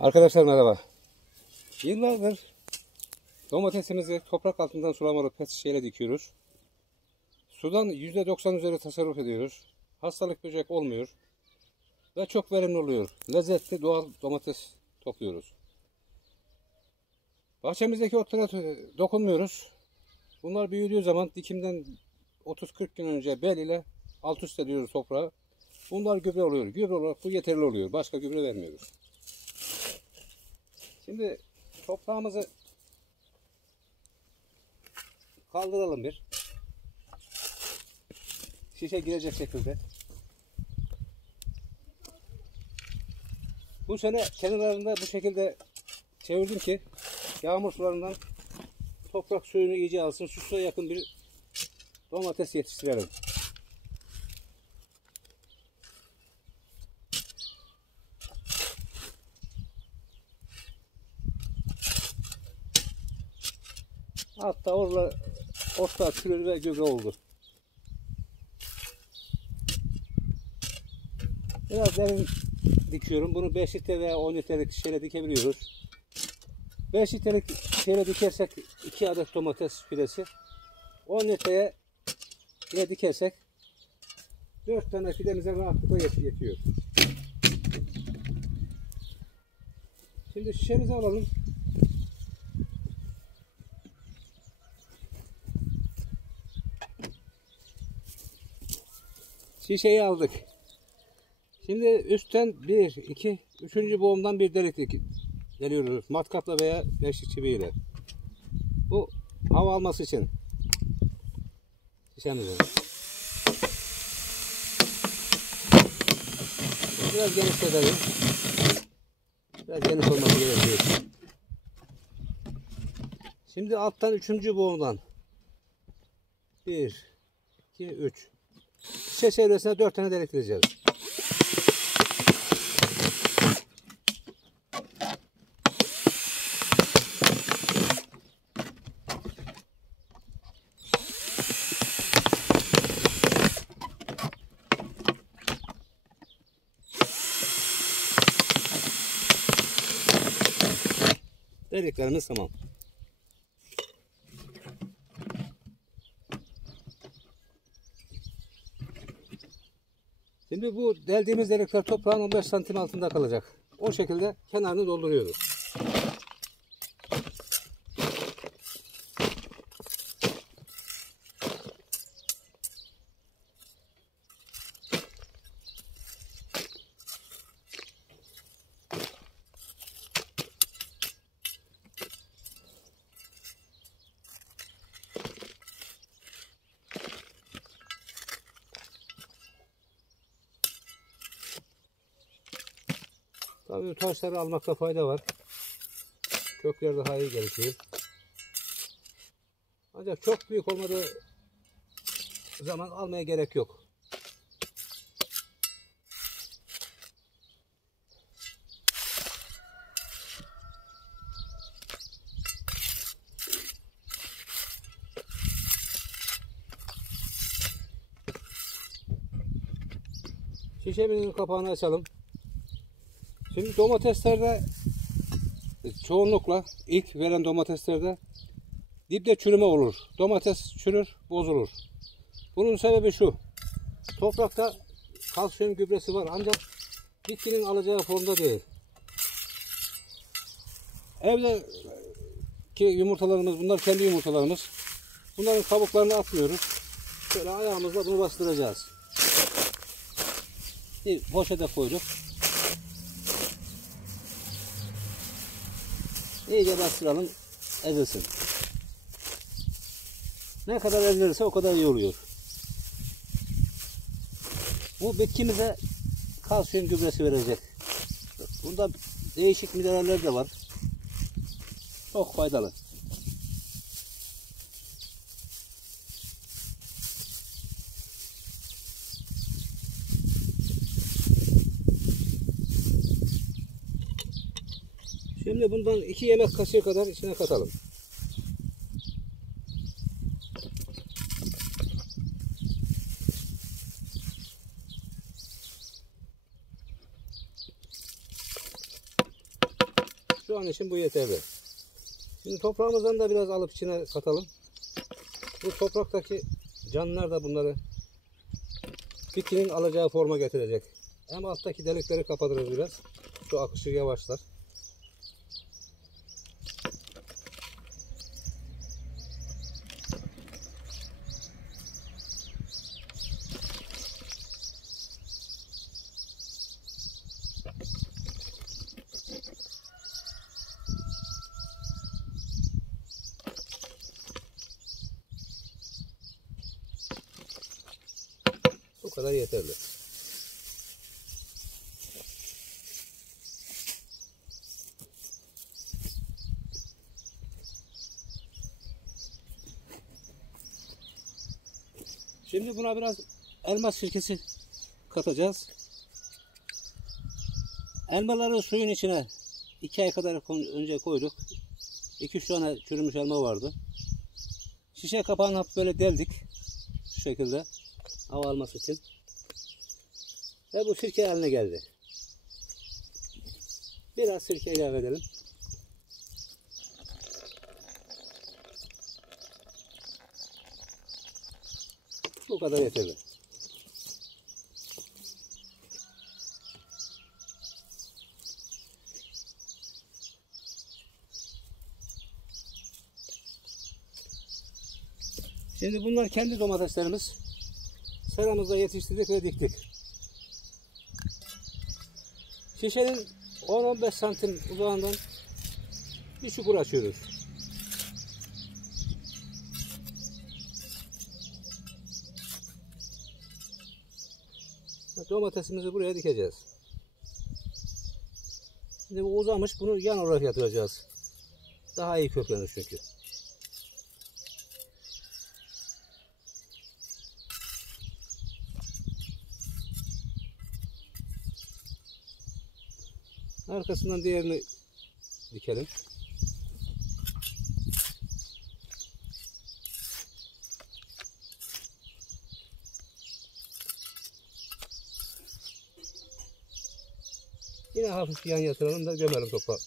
Arkadaşlar merhaba. Yıllardır domatesimizi toprak altından sulamalı pet şişeyle dikiyoruz. Sudan %90 üzeri tasarruf ediyoruz. Hastalık böcek olmuyor. Ve çok verimli oluyor. Lezzetli doğal domates topluyoruz. Bahçemizdeki otlara dokunmuyoruz. Bunlar büyüdüğü zaman dikimden 30-40 gün önce bel ile alt üst ediyoruz toprağı. Bunlar gübre oluyor. Gübre olarak bu yeterli oluyor. Başka gübre vermiyoruz. Şimdi toprağımızı kaldıralım bir. Şişe girecek şekilde. Bu sene kenarlarında bu şekilde çevirdim ki yağmur sularından toprak suyunu iyice alsın. Susuz'a yakın bir domates yetiştirelim. Hatta orada otlar çürür ve gübre oldu. Biraz derin dikiyorum. Bunu 5 litre veya 10 litrelik şişeyle dikebiliyoruz. 5 litrelik şişeyle dikersek 2 adet domates filesi. 10 litreye dikersek 4 tane filemize rahatlıkla yetiyor. Şimdi şişemizi alalım. Şişeyi aldık. Şimdi üstten 1, 2, 3. boğumdan bir delik deliyoruz. Matkapla veya beşlik çiviyle. Bu hava alması için. Şişemizi. Biraz genişletelim. Biraz geniş olması gerekiyor. Şimdi alttan 3. boğumdan 1, 2, 3. Şişe çevresine 4 tane delik vereceğiz. Deliklerimiz tamam. Şimdi bu deldiğimiz delikler toprağın 15 santim altında kalacak. O şekilde kenarını dolduruyoruz. Tabii taşları almakta fayda var. Kökler daha iyi gelişiyor. Ancak çok büyük olmadığı zaman almaya gerek yok. Şişemizin kapağını açalım. Şimdi domateslerde çoğunlukla ilk veren domateslerde dipte çürüme olur. Domates çürür, bozulur. Bunun sebebi şu. Toprakta kalsiyum gübresi var ancak bitkinin alacağı formda değil. Evdeki yumurtalarımız, bunlar kendi yumurtalarımız. Bunların kabuklarını atmıyoruz. Şöyle ayağımızla bunu bastıracağız. Bir poşete koyduk. İyice bastıralım, ezilsin. Ne kadar ezilirse o kadar iyi oluyor. Bu bitkimize kalsiyum gübresi verecek. Bunda değişik mineraller de var. Çok faydalı. Şimdi bundan 2 yemek kaşığı kadar içine katalım. Şu an için bu yeterli. Şimdi toprağımızdan da biraz alıp içine katalım. Bu topraktaki canlılar da bunları bitkinin alacağı forma getirecek. Hem alttaki delikleri kapatırız biraz. Şu akışı yavaşlar. Bu kadar yeterli. Şimdi buna biraz elma sirkesi katacağız. Elmaları suyun içine 2 ay kadar önce koyduk. 2-3 tane çürümüş elma vardı. Şişe kapağını hafif böyle deldik. Şu şekilde. Hava alması için. Ve bu sirke haline geldi. Biraz sirke ilave edelim. Bu kadar yeterli. Şimdi bunlar kendi domateslerimiz. Seramızda yetiştirdik ve diktik. Şişenin 10-15 santim uzağından bir çukur açıyoruz. Domatesimizi buraya dikeceğiz. Şimdi bu uzamış, bunu yan olarak yatıracağız. Daha iyi köklenir çünkü. Arkasından diğerini dikelim. Yine hafif yan yatıralım da gömelim toprağı.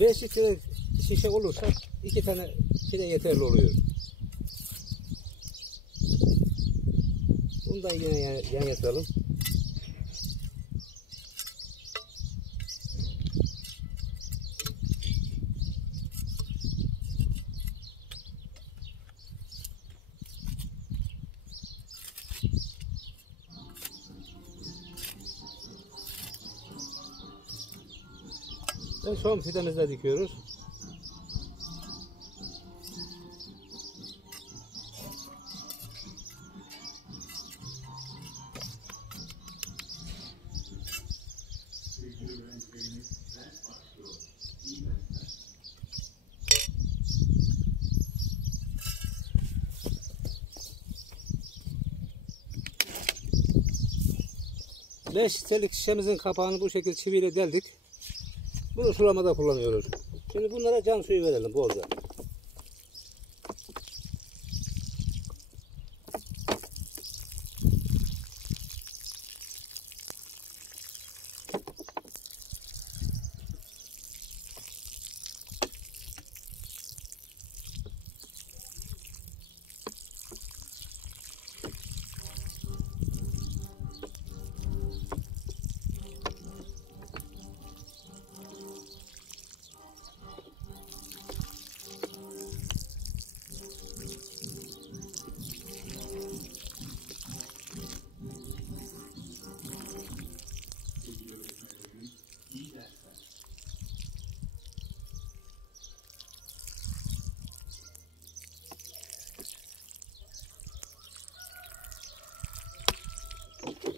Beş litre şişe olursa 2 tane şişe yeterli oluyor. Bunu da yine yan yatıralım. Ve son fidemizle dikiyoruz. Beş litrelik şişemizin kapağını bu şekilde çiviyle deldik. Bunu sulamada kullanıyoruz. Şimdi bunlara can suyu verelim bolca.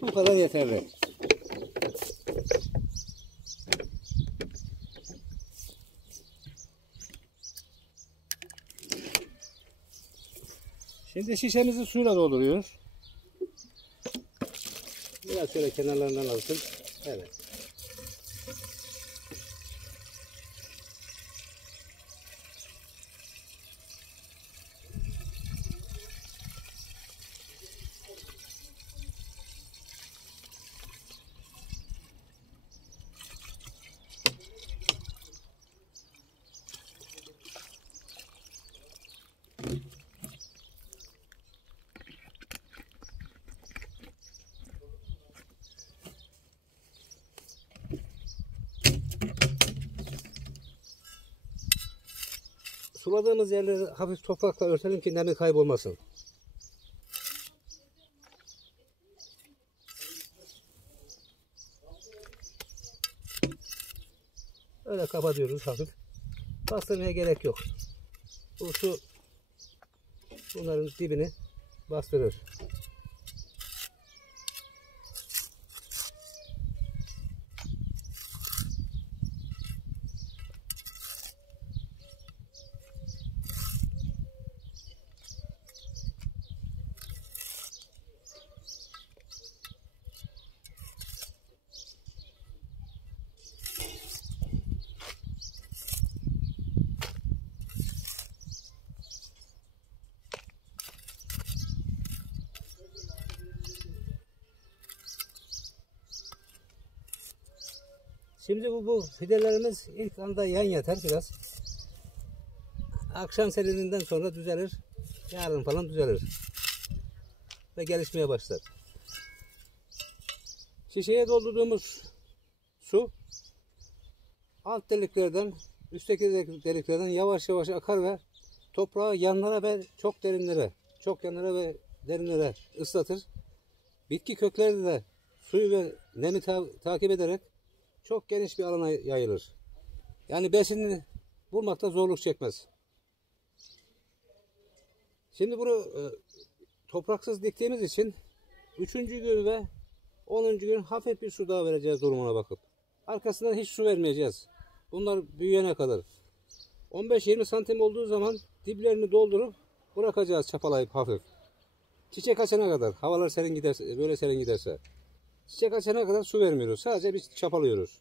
Bu kadar yeterli. Şimdi şişemizi suyla dolduruyoruz. Biraz şöyle kenarlarından alsın. Evet. Suladığımız yerleri hafif toprakla örtelim ki nemi kaybolmasın. Öyle kapatıyoruz hafif. Bastırmaya gerek yok. Bu su bunların dibini bastırır. Şimdi bu fidelerimiz ilk anda yan yatar biraz. Akşam serininden sonra düzelir. Yarın falan düzelir. Ve gelişmeye başlar. Şişeye doldurduğumuz su alt deliklerden, üstteki deliklerden yavaş yavaş akar ve toprağı yanlara ve çok yanlara ve derinlere ıslatır. Bitki kökleri de suyu ve nemi takip ederek çok geniş bir alana yayılır. Yani besinini bulmakta zorluk çekmez. Şimdi bunu topraksız diktiğimiz için 3. gün ve 10. gün hafif bir su daha vereceğiz durumuna bakıp. Arkasından hiç su vermeyeceğiz. Bunlar büyüyene kadar. 15-20 santim olduğu zaman diplerini doldurup bırakacağız çapalayıp hafif. Çiçek açana kadar. Havalar serin giderse, böyle serin giderse. Çiçek açana kadar su vermiyoruz. Sadece bir çapalıyoruz.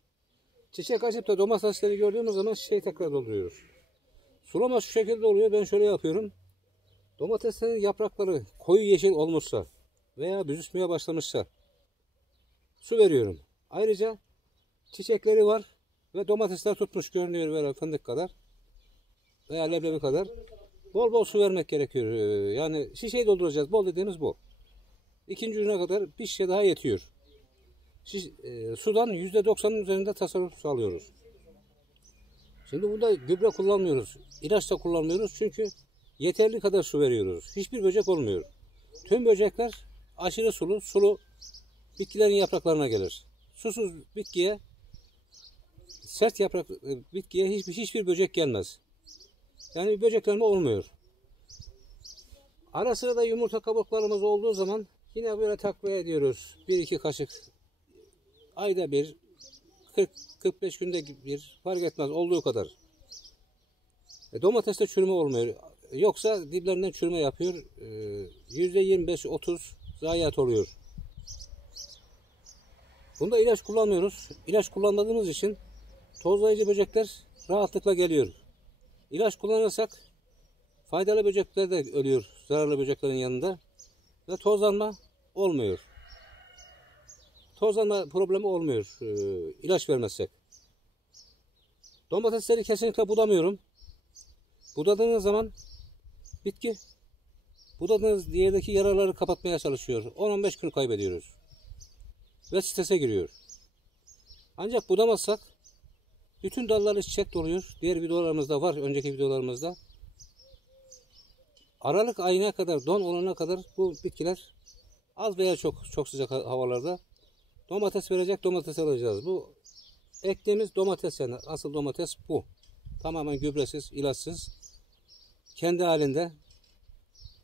Çiçek açıp da domatesleri gördüğümüz zaman şişeyi tekrar dolduruyoruz. Sulama şu şekilde oluyor. Ben şöyle yapıyorum. Domateslerin yaprakları koyu yeşil olmuşsa veya büzüşmeye başlamışsa su veriyorum. Ayrıca çiçekleri var ve domatesler tutmuş görünüyor böyle fındık kadar veya leblebi kadar. Bol bol su vermek gerekiyor. Yani şişeyi dolduracağız. Bol dediğimiz bu. 2. güne kadar bir şişe daha yetiyor. Sudan %90'ın üzerinde tasarruf sağlıyoruz. Şimdi burada gübre kullanmıyoruz. İlaç da kullanmıyoruz çünkü yeterli kadar su veriyoruz. Hiçbir böcek olmuyor. Tüm böcekler aşırı sulu bitkilerin yapraklarına gelir. Susuz bitkiye, sert yaprak bitkiye hiçbir böcek gelmez. Yani bir böceklenme olmuyor. Ara sıra da yumurta kabuklarımız olduğu zaman yine böyle takviye ediyoruz. 1-2 kaşık. Ayda bir, 40-45 günde bir, fark etmez olduğu kadar. Domateste çürüme olmuyor. Yoksa diplerinden çürüme yapıyor. %25-30 zayiat oluyor. Bunda ilaç kullanmıyoruz. İlaç kullanmadığımız için tozlayıcı böcekler rahatlıkla geliyor. İlaç kullanırsak faydalı böcekler de ölüyor zararlı böceklerin yanında ve tozlanma olmuyor. Tozlanma problemi olmuyor ilaç vermezsek. Domatesleri kesinlikle budamıyorum. Budadığınız zaman bitki budadığınız yerdeki yaraları kapatmaya çalışıyor. 10-15 gün kaybediyoruz. Ve strese giriyor. Ancak budamazsak bütün dalları çiçek doluyor. Diğer videolarımızda var. Önceki videolarımızda. Aralık ayına kadar, don olana kadar bu bitkiler az veya çok sıcak havalarda domates verecek, domates alacağız. Bu ektiğimiz domates, yani asıl domates bu. Tamamen gübresiz, ilaçsız, kendi halinde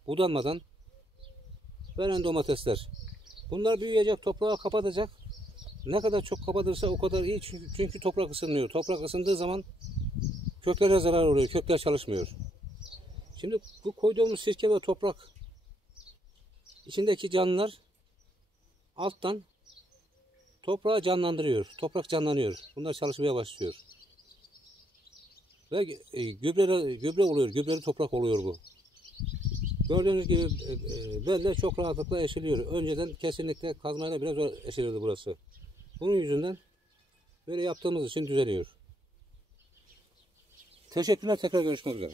budanmadan veren domatesler. Bunlar büyüyecek, toprağı kapatacak. Ne kadar çok kapatırsa o kadar iyi, çünkü toprak ısınmıyor. Toprak ısındığı zaman köklere zarar oluyor, kökler çalışmıyor. Şimdi bu koyduğumuz sirke ve toprak içindeki canlılar alttan toprağı canlandırıyor. Toprak canlanıyor. Bunlar çalışmaya başlıyor. Ve gübre oluyor. Gübreli toprak oluyor bu. Gördüğünüz gibi belle çok rahatlıkla eşiliyor. Önceden kesinlikle kazmayla biraz zor eşilirdi burası. Bunun yüzünden böyle yaptığımız için düzeliyor. Teşekkürler. Tekrar görüşmek üzere.